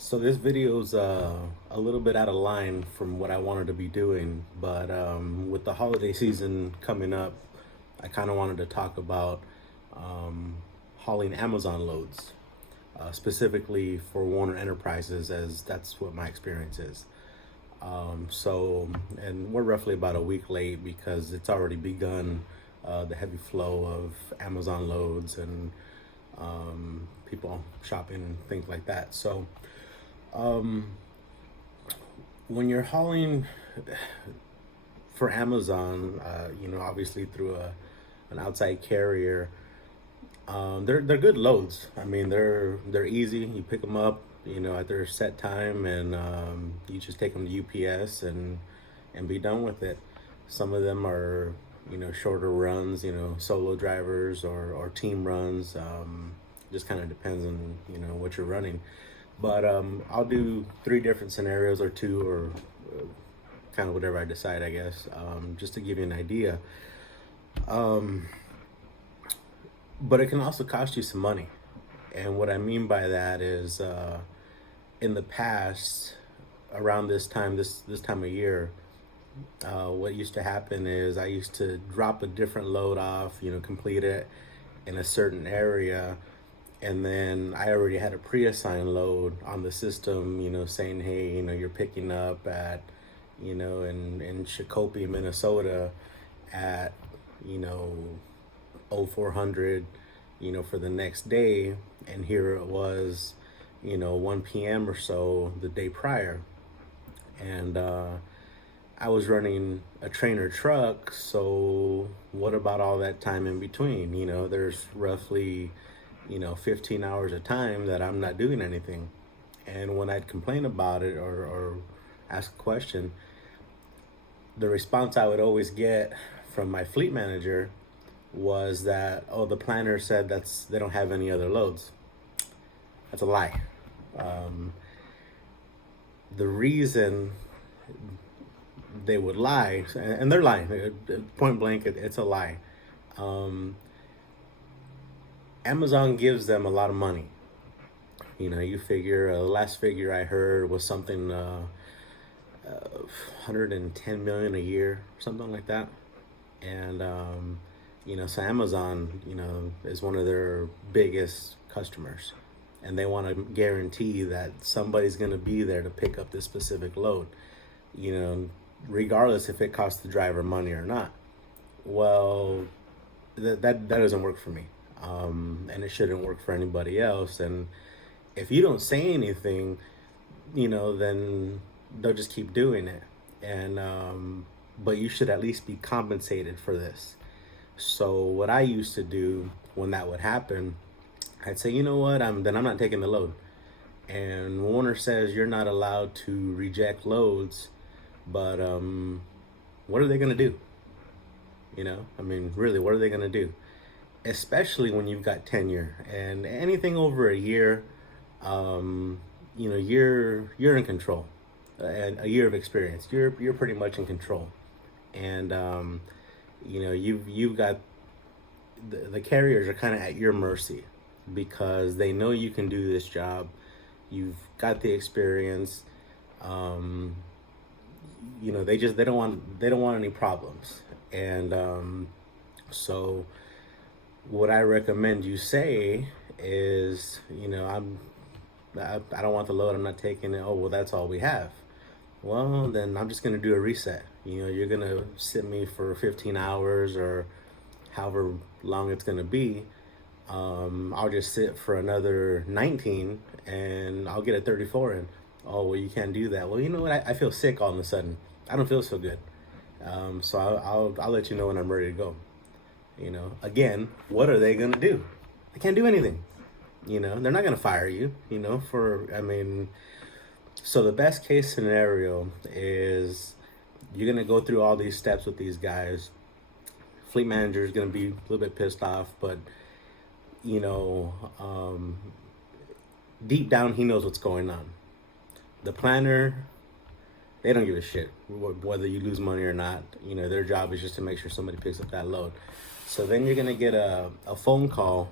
So this video's a little bit out of line from what I wanted to be doing, but with the holiday season coming up, I kind of wanted to talk about um, hauling Amazon loads, specifically for Werner Enterprises, as that's what my experience is. And we're roughly about a week late because it's already begun, the heavy flow of Amazon loads and people shopping and things like that. So when you're hauling for Amazon, obviously through an outside carrier, they're good loads. I mean, they're easy. You pick them up, at their set time, and you just take them to UPS and be done with it. Some of them are, shorter runs, solo drivers or team runs. Just kind of depends on what you're running. But I'll do three different scenarios or two or kind of whatever I decide, I guess, just to give you an idea. Um, but it can also cost you some money. And what I mean by that is in the past, around this time of year, what used to happen is I used to drop a different load off, complete it in a certain area, and then I already had a pre-assigned load on the system, saying, hey, you're picking up at, in Shakopee, Minnesota at, you know, 0400, for the next day. And here it was, 1 p.m. or so the day prior. And I was running a trainer truck, so what about all that time in between? There's roughly 15 hours of time that I'm not doing anything. And when I'd complain about it or ask a question, the response I would always get from my fleet manager was that, oh, the planner said they don't have any other loads. That's a lie. The reason they would lie, and they're lying, point blank, it's a lie. Amazon gives them a lot of money. You figure, last figure I heard was something 110 million a year, something like that. And so Amazon, is one of their biggest customers, and they want to guarantee that somebody's going to be there to pick up this specific load, regardless if it costs the driver money or not. Well, that doesn't work for me, and it shouldn't work for anybody else. And if you don't say anything, then they'll just keep doing it. And but you should at least be compensated for this. So what I used to do when that would happen, I'd say, you know what, I'm not taking the load. And Warner says you're not allowed to reject loads, but what are they gonna do? Really, what are they gonna do? Especially when you've got tenure and anything over a year, you're in control. And a year of experience, you're pretty much in control. And you've got the carriers are kind of at your mercy because they know you can do this job. You've got the experience. They don't want any problems. And so what I recommend you say is, I don't want the load, I'm not taking it. Oh, well, that's all we have. Well, then I'm just going to do a reset. You're going to sit me for 15 hours or however long it's going to be. I'll just sit for another 19 and I'll get a 34 in. Oh, well, you can't do that. Well, you know what? I feel sick all of a sudden. I don't feel so good. So I'll let you know when I'm ready to go. Again, what are they going to do? They can't do anything. They're not going to fire you, so the best case scenario is you're going to go through all these steps with these guys. Fleet manager is going to be a little bit pissed off, but, deep down, he knows what's going on. The planner, they don't give a shit whether you lose money or not. Their job is just to make sure somebody picks up that load. So then you're going to get a phone call,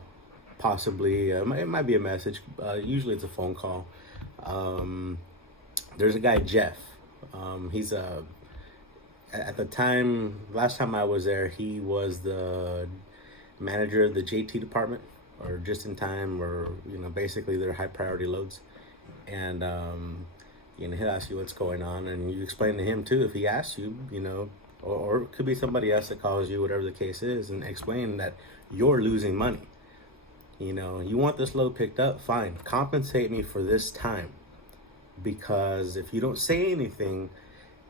possibly. It might be a message. Usually it's a phone call There's a guy, Jeff. He's at the time, last time I was there, he was the manager of the JT department, or just in time, or basically their high priority loads. And he'll ask you what's going on, and you explain to him too if he asks you, or it could be somebody else that calls you, whatever the case is, and explain that you're losing money. You want this load picked up, fine, compensate me for this time. Because if you don't say anything,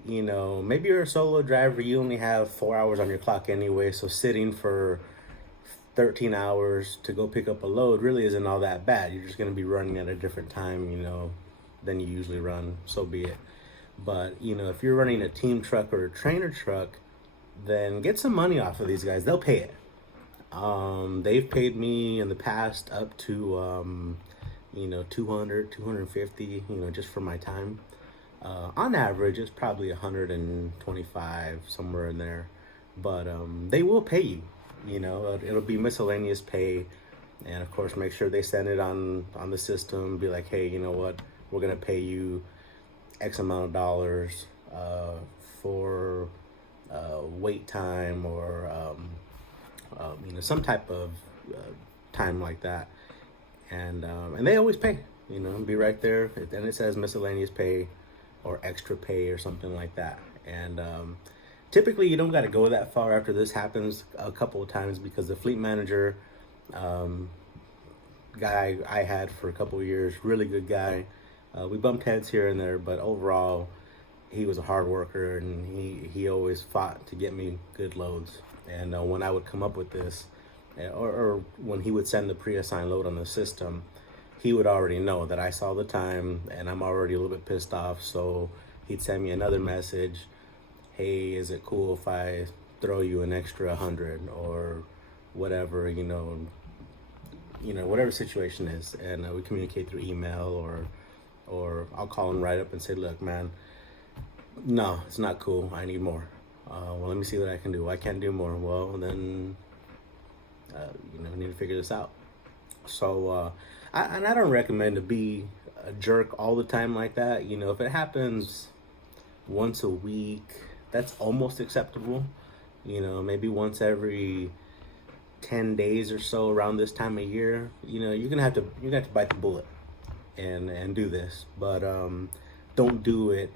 maybe you're a solo driver, you only have 4 hours on your clock anyway, so sitting for 13 hours to go pick up a load really isn't all that bad. You're just going to be running at a different time, than you usually run, so be it. But, if you're running a team truck or a trainer truck, then get some money off of these guys. They'll pay it. They've paid me in the past up to, 200, 250, just for my time. On average, it's probably 125, somewhere in there. But they will pay you. It'll be miscellaneous pay. And, of course, make sure they send it on the system. Be like, hey, you know what? We're going to pay you X amount of dollars for wait time, or some type of time like that, and they always pay. Be right there, and it says miscellaneous pay or extra pay or something like that. And typically you don't got to go that far after this happens a couple of times, because the fleet manager guy I had for a couple of years, really good guy. We bumped heads here and there, but overall, he was a hard worker, and he always fought to get me good loads. And when I would come up with this, or when he would send the pre-assigned load on the system, he would already know that I saw the time, and I'm already a little bit pissed off. So he'd send me another message. Hey, is it cool if I throw you an extra 100 or whatever, whatever situation is. And we communicate through email, or I'll call him right up and say, look, man, no, it's not cool. I need more. Well, let me see what I can do. I can't do more. Well, then, we need to figure this out. So, I don't recommend to be a jerk all the time like that. If it happens once a week, that's almost acceptable. Maybe once every 10 days or so around this time of year, you're gonna have to bite the bullet and do this. But don't do it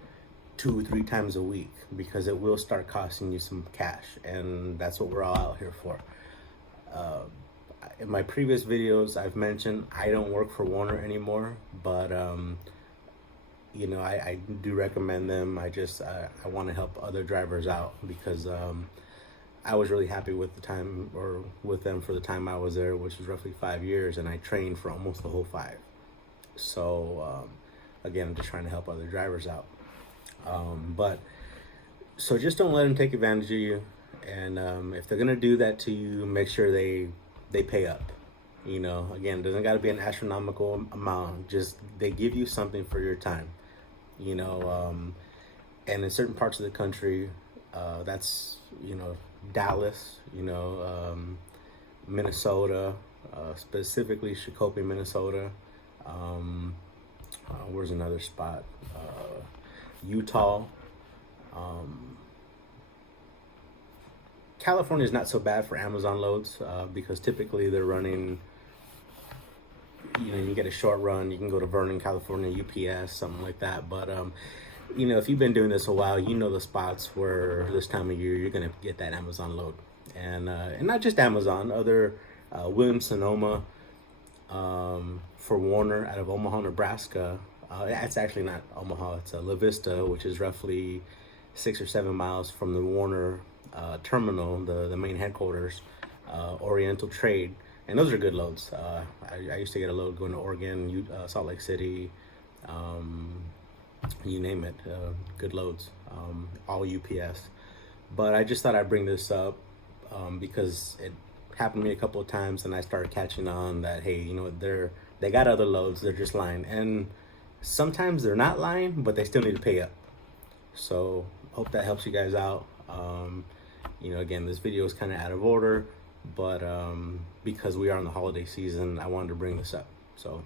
2 or 3 times a week, because it will start costing you some cash, and that's what we're all out here for. In my previous videos, I've mentioned I don't work for Werner anymore, but I do recommend them. I want to help other drivers out, because I was really happy with them for the time I was there, which was roughly 5 years, and I trained for almost the whole 5. So again, I'm just trying to help other drivers out. So just don't let them take advantage of you, and if they're gonna do that to you, make sure they pay up. Again, it doesn't got to be an astronomical amount. Just they give you something for your time. And in certain parts of the country, that's Dallas, Minnesota, specifically Shakopee, Minnesota. Where's another spot? Utah. California is not so bad for Amazon loads, because typically they're running, you get a short run, you can go to Vernon, California, UPS, something like that. But if you've been doing this a while, the spots where this time of year you're gonna get that Amazon load, and not just Amazon, other Williams-Sonoma, for Werner out of Omaha, Nebraska. It's actually not Omaha, it's La Vista, which is roughly 6 or 7 miles from the Werner terminal, the main headquarters, Oriental Trade. And those are good loads. I used to get a load going to Oregon, Salt Lake City, you name it, good loads, all UPS. But I just thought I'd bring this up because it happened to me a couple of times, and I started catching on that, hey, they got other loads, they're just lying. And sometimes they're not lying, but they still need to pay up. So hope that helps you guys out. Again, this video is kind of out of order, but because we are in the holiday season, I wanted to bring this up. So